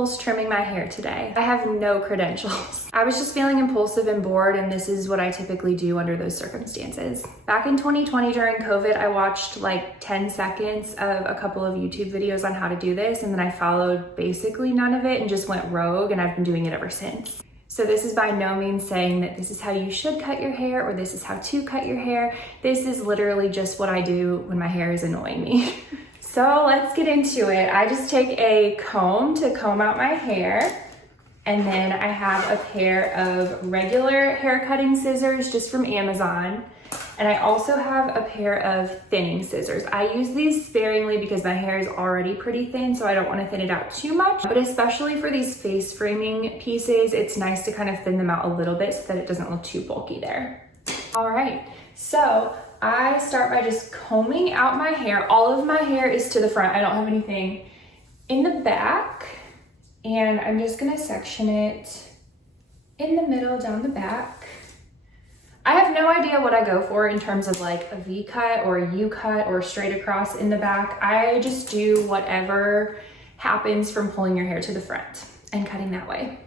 impulse trimming my hair today. I have no credentials. I was just feeling impulsive and bored, and this is what I typically do under those circumstances. Back in 2020 during COVID, I watched like 10 seconds of a couple of YouTube videos on how to do this, and then I followed basically none of it and just went rogue, and I've been doing it ever since. So this is by no means saying that this is how you should cut your hair or this is how to cut your hair. This is literally just what I do when my hair is annoying me. So let's get into it. I just take a comb to comb out my hair, and then I have a pair of regular hair cutting scissors just from Amazon. And I also have a pair of thinning scissors. I use these sparingly because my hair is already pretty thin, so I don't want to thin it out too much. But especially for these face framing pieces, it's nice to kind of thin them out a little bit so that it doesn't look too bulky there. All right, so I start by just combing out my hair. All of my hair is to the front. I don't have anything in the back. And I'm just gonna section it in the middle, down the back. I have no idea what I go for in terms of like a V cut or a U cut or straight across in the back. I just do whatever happens from pulling your hair to the front and cutting that way.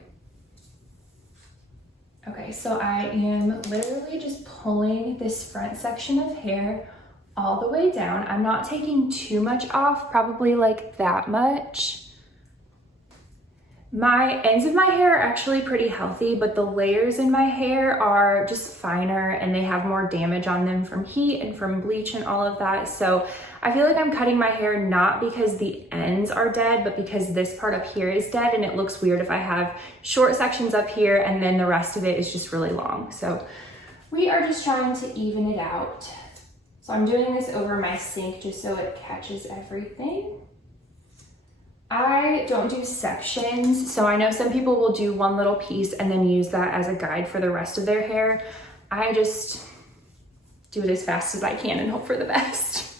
Okay, so I am literally just pulling this front section of hair all the way down. I'm not taking too much off, probably like that much. My ends of my hair are actually pretty healthy, but the layers in my hair are just finer and they have more damage on them from heat and from bleach and all of that. So I feel like I'm cutting my hair not because the ends are dead, but because this part up here is dead, and it looks weird if I have short sections up here and then the rest of it is just really long. So we are just trying to even it out. So I'm doing this over my sink just so it catches everything. I don't do sections, so I know some people will do one little piece and then use that as a guide for the rest of their hair. I just do it as fast as I can and hope for the best.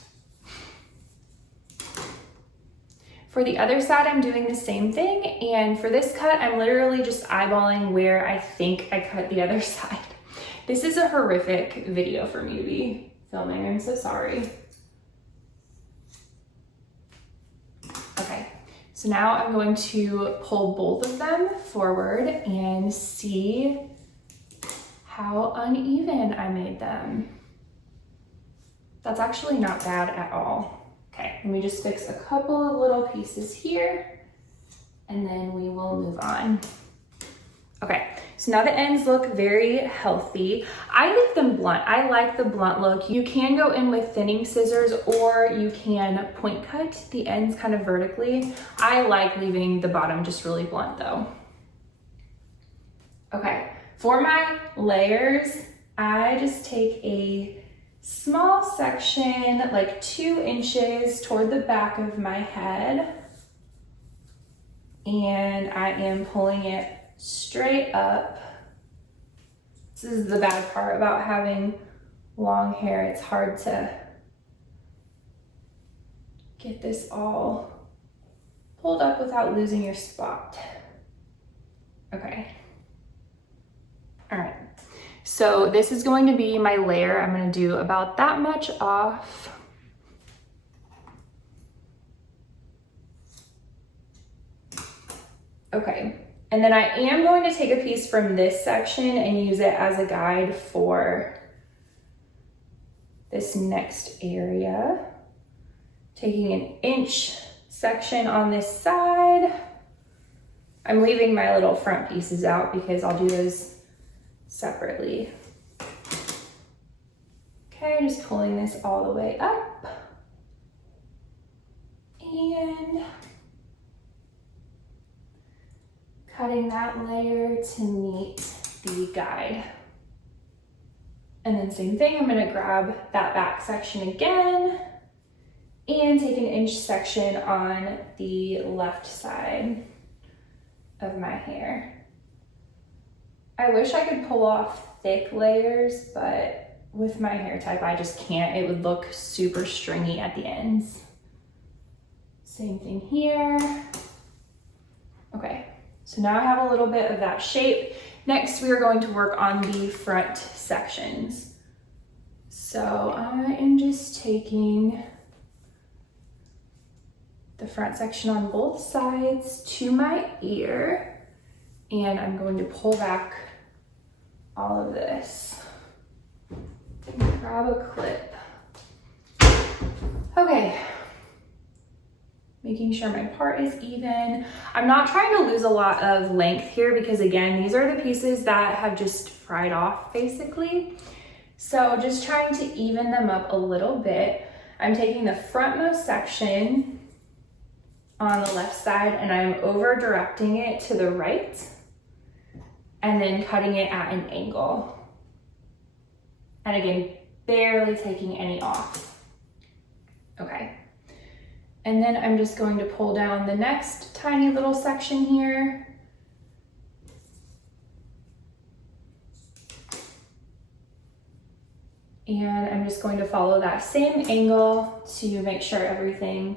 For the other side, I'm doing the same thing, and for this cut, I'm literally just eyeballing where I think I cut the other side. This is a horrific video for me to be filming, I'm so sorry. Okay. So now I'm going to pull both of them forward and see how uneven I made them. That's actually not bad at all. Okay, let me just fix a couple of little pieces here and then we will move on. Okay, so now the ends look very healthy. I leave them blunt. I like the blunt look. You can go in with thinning scissors or you can point cut the ends kind of vertically. I like leaving the bottom just really blunt though. Okay, for my layers, I just take a small section, like 2 inches toward the back of my head, and I am pulling it straight up. This is the bad part about having long hair. It's hard to get this all pulled up without losing your spot. Okay. All right. So this is going to be my layer. I'm going to do about that much off. Okay. And then I am going to take a piece from this section and use it as a guide for this next area. Taking an inch section on this side. I'm leaving my little front pieces out because I'll do those separately. Okay, just pulling this all the way up. And cutting that layer to meet the guide. And then same thing, I'm gonna grab that back section again and take an inch section on the left side of my hair. I wish I could pull off thick layers, but with my hair type, I just can't. It would look super stringy at the ends. Same thing here. Okay. So now I have a little bit of that shape. Next, we are going to work on the front sections. So I am just taking the front section on both sides to my ear, and I'm going to pull back all of this. Grab a clip. Okay. Making sure my part is even. I'm not trying to lose a lot of length here because again, these are the pieces that have just fried off basically. So just trying to even them up a little bit. I'm taking the frontmost section on the left side and I'm over directing it to the right and then cutting it at an angle. And again, barely taking any off. Okay. And then I'm just going to pull down the next tiny little section here. And I'm just going to follow that same angle to make sure everything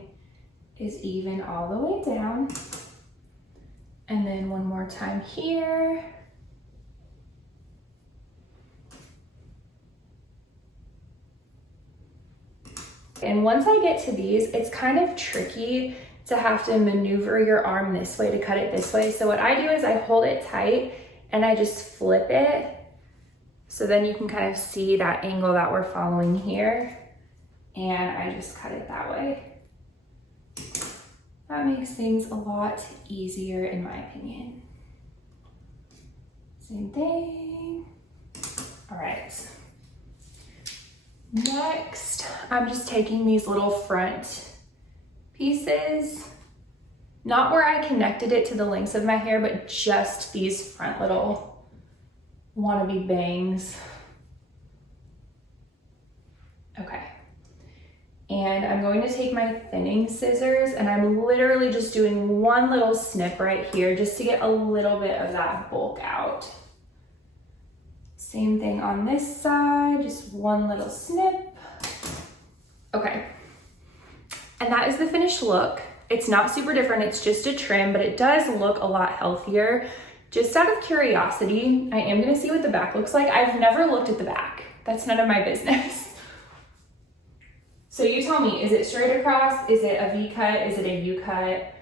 is even all the way down. And then one more time here. And once I get to these, it's kind of tricky to have to maneuver your arm this way to cut it this way. So what I do is I hold it tight and I just flip it. So then you can kind of see that angle that we're following here. And I just cut it that way. That makes things a lot easier in my opinion. Same thing. All right. Next, I'm just taking these little front pieces, not where I connected it to the lengths of my hair, but just these front little wannabe bangs. Okay. And I'm going to take my thinning scissors and I'm literally just doing one little snip right here just to get a little bit of that bulk out. Same thing on this side, just one little snip. Okay, and that is the finished look. It's not super different, it's just a trim, but it does look a lot healthier. Just out of curiosity, I am gonna see what the back looks like. I've never looked at the back. That's none of my business. So you tell me, is it straight across? Is it a V cut? Is it a U cut?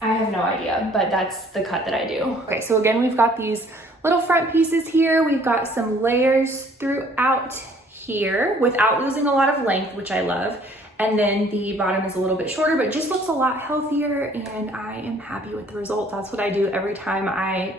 I have no idea, but that's the cut that I do. Okay, so again, we've got these little front pieces here. We've got some layers throughout here without losing a lot of length, which I love. And then the bottom is a little bit shorter, but just looks a lot healthier and I am happy with the result. That's what I do every time I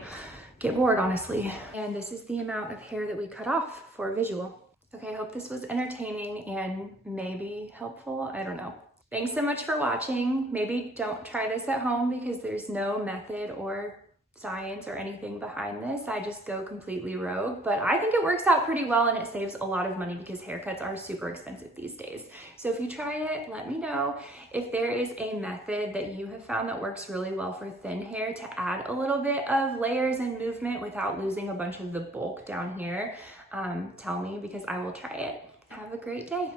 get bored, honestly. And this is the amount of hair that we cut off for visual. Okay, I hope this was entertaining and maybe helpful. I don't know. Thanks so much for watching. Maybe don't try this at home because there's no method or science or anything behind this. I just go completely rogue, but I think it works out pretty well and it saves a lot of money because haircuts are super expensive these days. So if you try it, let me know. If there is a method that you have found that works really well for thin hair to add a little bit of layers and movement without losing a bunch of the bulk down here, tell me because I will try it. Have a great day.